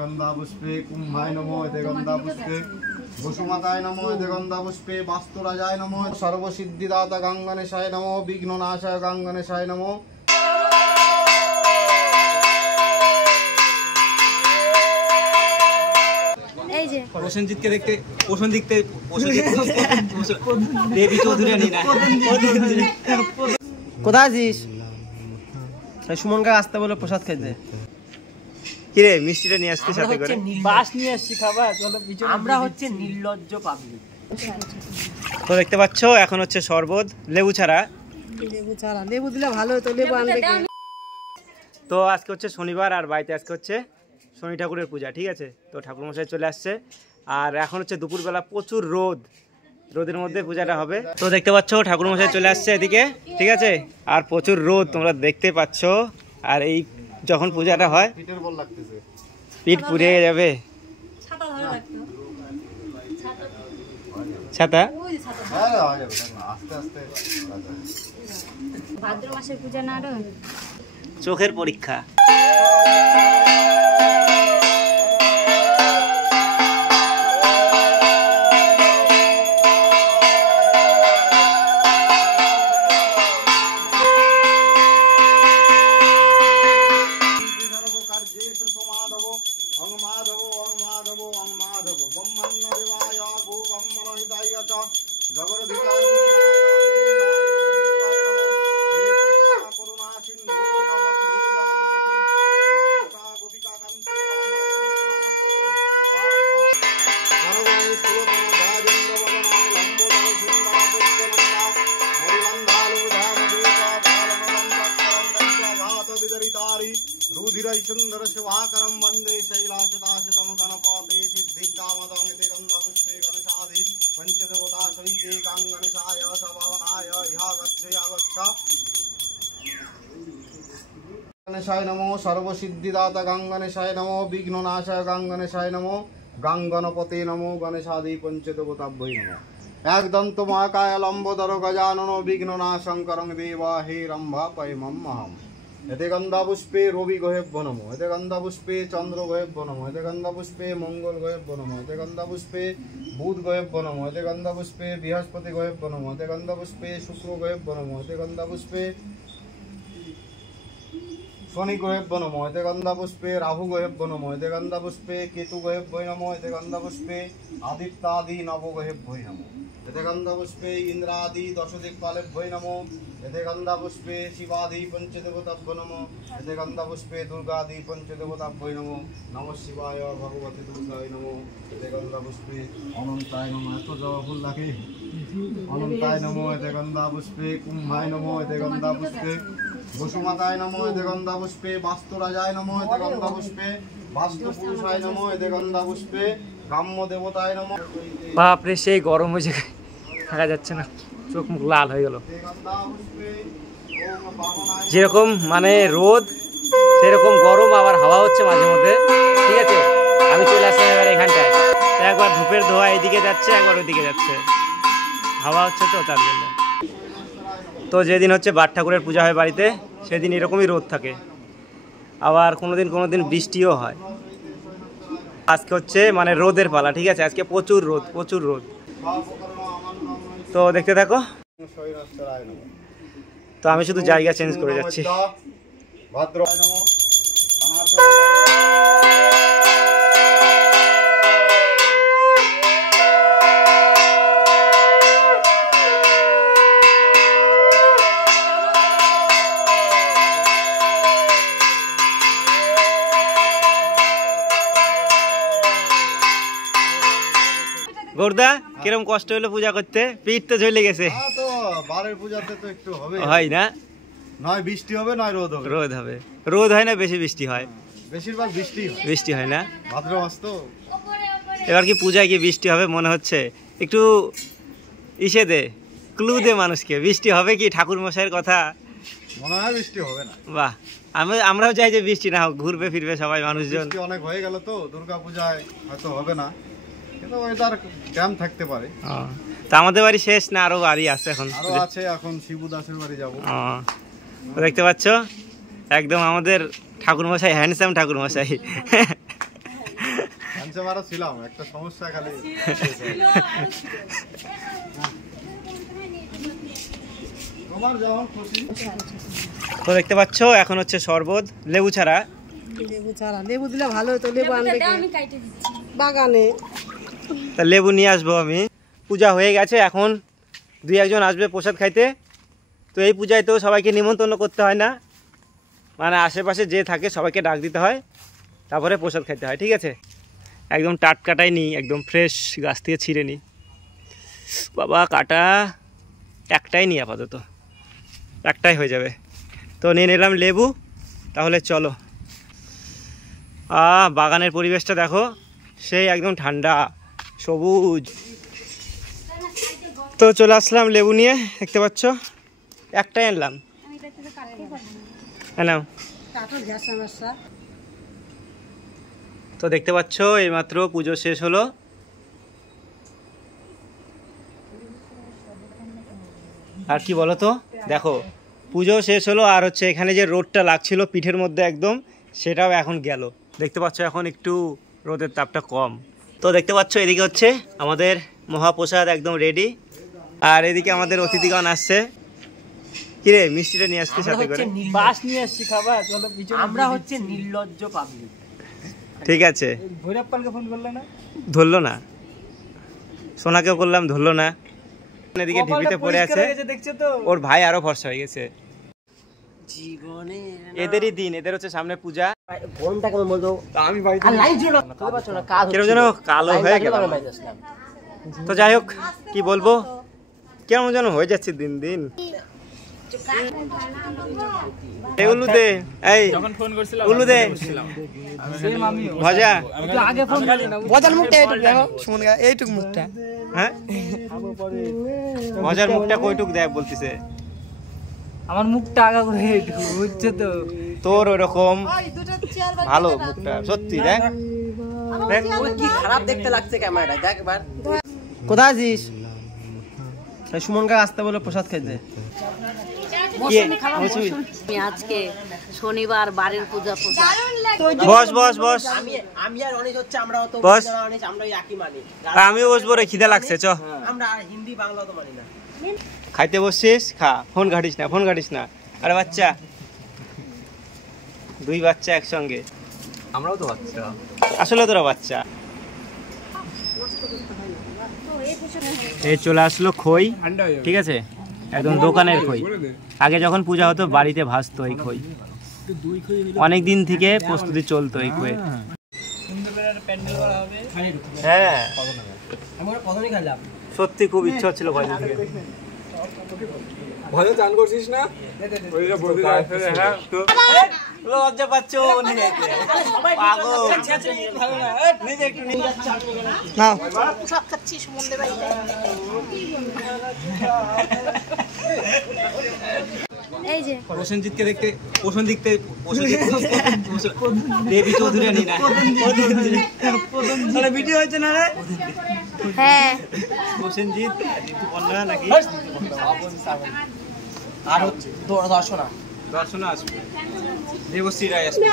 গন্ধা পুষ্পে কুম্ভায় নমো এতে গন্ধা পুষ্পে বসুমাতায় নমো এতে গন্ধা পুষ্পে বাস্তুরাজায় নমো সর্বসিদ্ধিদাতা গঙ্গণেশায় নমো বিঘ্ননাশায় গঙ্গণেশায় নমো। প্রসেনজিৎকে দেখতে দেবী চৌধুরী না কোথায় আছিস? সুমনকে আসতে বলে প্রসাদ খাইতে। কিরে মিষ্টিটা নিয়ে আসতে সাথে করে বাস নিয়ে আসছি খাবার। আমরা হচ্ছে নির্লজ্জ পাবলিক। তো দেখতে পাচ্ছ এখন হচ্ছে শরবত লেবু ছাড়া। লেবু দিলে ভালো হতো, লেবু আনবে। তো আজকে হচ্ছে শনিবার আর বাড়িতে আজকে হচ্ছে শনি ঠাকুরের পূজা, ঠিক আছে। তো ঠাকুরমশাই চলে আসছে আর এখন হচ্ছে দুপুরবেলা প্রচুর রোদের মধ্যে পূজাটা হবে। তো দেখতে পাচ্ছ ঠাকুরমশাই চলে আসছে এদিকে, ঠিক আছে। আর প্রচুর রোদ তোমরা দেখতে পাচ্ছ। আর এই যখন পূজাটা হয় পিঠ পুড়ে যাবে। ছাতা ভাদ্র মাসের পূজা না আরো চোখের পরীক্ষা। सुंदर शिवाकरम वंदे शैलाशताशतम गणपते सिद्धिदामदं इति गन्धपुष्पे गणेशादि पंचदेवता सहिते गांगणेशाय सभवनाय इहा गच्छयागच्छ। गणेशाय नमो सर्वसिद्धिदाता गंगणेशाय नमो विघ्ननाशाय गंगणेशाय नमो गंगणपते नमो गणेशादि पंचदेवताभ्यै नमो। एकदंत महाकाय लंबोदर गजाननो विघ्ननाशंकरं देव हे रंभा पैमम्महम्। एते गंधा पुष्पे रवि गोहेभ्यो नमो एते गंधा पुष्पे चंद्र गोहेभ्यो नमो एते गंधा पुष्पे मंगल गोहेभ्यो नमो एते गंधा पुष्पे बुध गोहेभ्यो नमो एते गंधा पुष्पे बृहस्पति गोहेभ्यो नमो एते गंधा पुष्पे शुक्र गोहेभ्यो नमो एते गंधा पुष्पे शनि गोहेभ्यो नमो एते गंधा पुष्पे राहु गोहेभ्यो नमो एते गंधा पुष्पे केतु गोहेभ्यो नमो एते गंधा पुष्पे आदित्यादि नव गोहेभ्यो नमो एते गंधा पुष्पे इंद्रादि दश दिक्पालेभ्यो नमो एते गंधा पुष्पे शिवादि पंचदेवताभ्यो नमो एते गंधा पुष्पे दुर्गादि पंचदेवताभ्यो नमो नमः शिवाय भगवती दुर्गाय नमो एते गंधा पुष्पे अनंताय नमः तो जब फूल लागे अनंताय नमो एते गंधा पुष्पे कुंभाय नमो एते गंधा पुष्पे বসুমাতায় নমো এতে গন্ধা পুষ্পে বাস্তুরাজায় নমো এতে গন্ধা পুষ্পে বাস্তু পুরুষায় নমো এতে গন্ধা পুষ্পে ব্রাহ্ম দেবতায় নমো। বাপরে সেই গরম হয়েছে, থাকা যাচ্ছে না, চোখ মুখ লাল হয়ে গেল। যেরকম মানে রোদ সেরকম গরম, আবার হাওয়া হচ্ছে মাঝে মধ্যে, ঠিক আছে। আমি চলে আসলাম এবার এখানটায়, তো একবার ধূপের ধোয়া এদিকে যাচ্ছে একবার ওদিকে যাচ্ছে, হাওয়া হচ্ছে তো তার জন্য। তো যেদিন হচ্ছে বাট ঠাকুরের পূজা হয় বাড়িতে সেদিন এরকমই রোদ থাকে, আবার কোনোদিন বৃষ্টিও হয়। আজকে হচ্ছে মানে রোদের পালা, ঠিক আছে। আজকে প্রচুর রোদ। তো দেখতে থাকো। তো আমি শুধু জায়গা চেঞ্জ করে যাচ্ছি। গোরদা কিরম কষ্ট হলো পূজা করতে, পিঠ তো ঝলে গেছে। তো বারের পূজাতে তো একটু হবে, হয় না, নয় বৃষ্টি হবে নয় রোদ হবে। রোদ হয় না, বেশি বৃষ্টি হয়, বেশিরভাগ বৃষ্টি হয় না। ভাদ্র মাস তো। এবার কি পূজায় কি বৃষ্টি হবে মনে হচ্ছে? একটু ইসে দে, ক্লু দে মানুষকে, বৃষ্টি হবে কি? ঠাকুর মশাইয়ের কথা মনে হয় বৃষ্টি হবে না। বাহ, আমরাও চাই যে বৃষ্টি না হোক, ঘুরবে ফিরবে সবাই মানুষজন। অনেক হয়ে গেল তো, দুর্গা পূজায় হয়তো হবে না, কিন্তু ওয়েদার ড্যাম থাকতে পারে। তা আমাদের বাড়ি শেষ না, আরো বাড়ি আছে এখন? আরো আছে, এখন শিবু দাসের বাড়ি যাবো। দেখতে পাচ্ছ একদম আমাদের ঠাকুর মশাই, হ্যান্ডসাম ঠাকুর মশাই। লাঞ্চে মারা ছিলাম, একটা সমস্যা খালি। তোমার যখন খুশি। তো দেখতে পাচ্ছ এখন হচ্ছে শরবত, লেবু ছাড়া। লেবু দিলে ভালো হতো, লেবু আনবে বাগানে। তা লেবু নিয়ে আসবো আমি। পূজা হয়ে গেছে, এখন 2-1 আসবে প্রসাদ খাইতে। তো এই পূজায় তো সবাইকে নিমন্ত্রণ করতে হয় না, মানে আশেপাশে যে থাকে সবাইকে ডাক দিতে হয়, তারপরে প্রসাদ খাইতে হয়, ঠিক আছে। একদম টাটকাটাই নিই, একদম ফ্রেশ গাছ থেকে ছিঁড়ে নিই। বাবা কাটা একটাই নিই, আপাতত একটাই হয়ে যাবে। তো নিয়ে নিলাম লেবু। তাহলে চলো। বাগানের পরিবেশটা দেখো, সেই একদম ঠান্ডা সবুজ। তো চলে আসলাম লেবু নিয়ে, দেখতে পাচ্ছ একটাই আনলাম। নাও। তো দেখতে পাচ্ছ এইমাত্র পুজো শেষ হলো। আর কি বলো তো, দেখো পুজো শেষ হলো, আর হচ্ছে এখানে যে রোদটা লাগছিল পিঠের মধ্যে একদম, সেটাও এখন গেল। দেখতে পাচ্ছ এখন একটু রোদের তাপটা কম। তো দেখতে পাচ্ছ এদিকে হচ্ছে আমাদের মহাপ্রসাদ একদম রেডি, আর এদিকে আমাদের অতিথিগণ আসছে। কিরে মিষ্টিটা নিয়ে আসতে সাথে করে? বাস নিয়ে আসছি খাবার। চলো পিছনে। আমরা হচ্ছে নির্লজ্জ পাবলিক। ঠিক আছে। ভৈরব পালকে ফোন করলে না? ধরলো না। সোনাকেও করলাম, ধরলো না। এদিকে ঢিপিতে পড়ে আছে, দেখছো তো? ওর ভাই আরো ফর্সা হয়ে গেছে। জীবনে এদেরই দিন, এদের হচ্ছে সামনে পূজা। গরমটা কেমন বলতো? আমি বাড়িতে আর লাইট জ্বলো না, বুঝতে পারছো না? কাজ কেন যেন কালো হয়ে গেল। তো যাই হোক, কি বলবো, কেমন যেন হয়ে যাচ্ছে দিন দিন। এই উলু দে, এই যখন ফোন করছিলাম উলু দে। সেম আমিও ভাজা একটু আগে ফোন করলি না। বাজার মুখটা এইটুকু দেখো, সুমন গা এইটুকু মুখটা। হ্যাঁ ভাজার মুখটা কয়টুক দেখ বলতিছে? আমার মুখটা আগা করে এইটুকু, বুঝছো তো? তোর ওরকম ভালো মুখটা, সত্যি দেখ। দেখ কি খারাপ দেখতে লাগছে ক্যামেরাটা, দেখ একবার। কোথায় আছিস? সুমন গা আসতে বলে প্রসাদ খাইতে। আজকে শনিবার বাড়ির পূজা প্রসাদ। বস বস বস। আমি আর অনিশ হচ্ছে, আমরা তো বস। অনিশ আমরা একই মানি। আমিও বসবো রে, খিদে লাগছে, চ। আমরা হিন্দি বাংলা তো মানি না। খাইতে বসছিস, খা, ফোন ঘাটিস না, ফোন ঘাটিস না। আরে বাচ্চা, 2 বাচ্চা একসঙ্গে। আমরাও তো বাচ্চা। আসলে তোরা বাচ্চা। এই চলে আসলো খই, ঠিক আছে, একদম দোকানের খই। আগে যখন পূজা হতো বাড়িতে ভাজতো এই খই, অনেক দিন থেকে প্রস্তুতি চলতো এই খই। হ্যাঁ সত্যি খুব ইচ্ছা হচ্ছিল ভয় থেকে। ভয়ে চান করছিস না? লজ্জা পাচ্ছ প্রসেনজিৎকে দেখতে, দেবী চৌধুরী আনি না ভিডিও হয়েছে না রে? হ্যাঁ প্রসেনজিৎ কন্যা নাকি? আর হচ্ছে দর্শনা আসবে, দেবশ্রী রায় আসবে।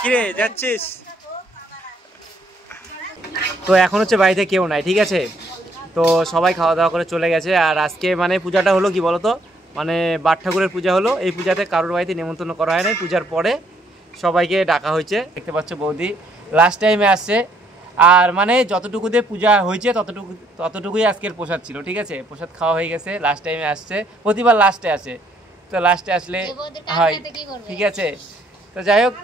কিরে যাচ্ছিস? তো এখন হচ্ছে বাড়িতে কেউ নাই, ঠিক আছে। তো সবাই খাওয়া দাওয়া করে চলে গেছে। আর আজকে মানে পূজাটা হলো কি বলতো, মানে বাট ঠাকুরের পূজা হলো। এই পূজাতে কারোর বাড়িতে নিমন্ত্রণ করা হয় নাই, পূজার পরে সবাইকে ডাকা হয়েছে। দেখতে পাচ্ছ বৌদি লাস্ট টাইমে আসছে। আর মানে যতটুকুতে পূজা হয়েছে ততটুকুই আজকের প্রসাদ ছিল, ঠিক আছে। প্রসাদ খাওয়া হয়ে গেছে, লাস্ট টাইমে আসছে, প্রতিবার লাস্টে আসে। তো লাস্টে আসলে হয়, ঠিক আছে। তো যাই হোক,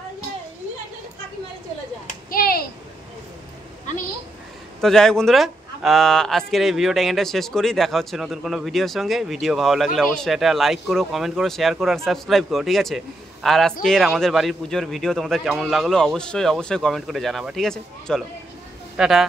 তো যাই হোক বন্ধুরা, আজকের এই ভিডিওটা এখানটা শেষ করি। দেখা হচ্ছে নতুন কোনো ভিডিওর সঙ্গে। ভিডিও ভালো লাগলে অবশ্যই এটা লাইক করো, কমেন্ট করো, শেয়ার করো আর সাবস্ক্রাইব করো, ঠিক আছে। আর আজকের আমাদের বাড়ির পুজোর ভিডিও তোমাদের কেমন লাগলো অবশ্যই কমেন্ট করে জানাবা, ঠিক আছে। চলো টাটা।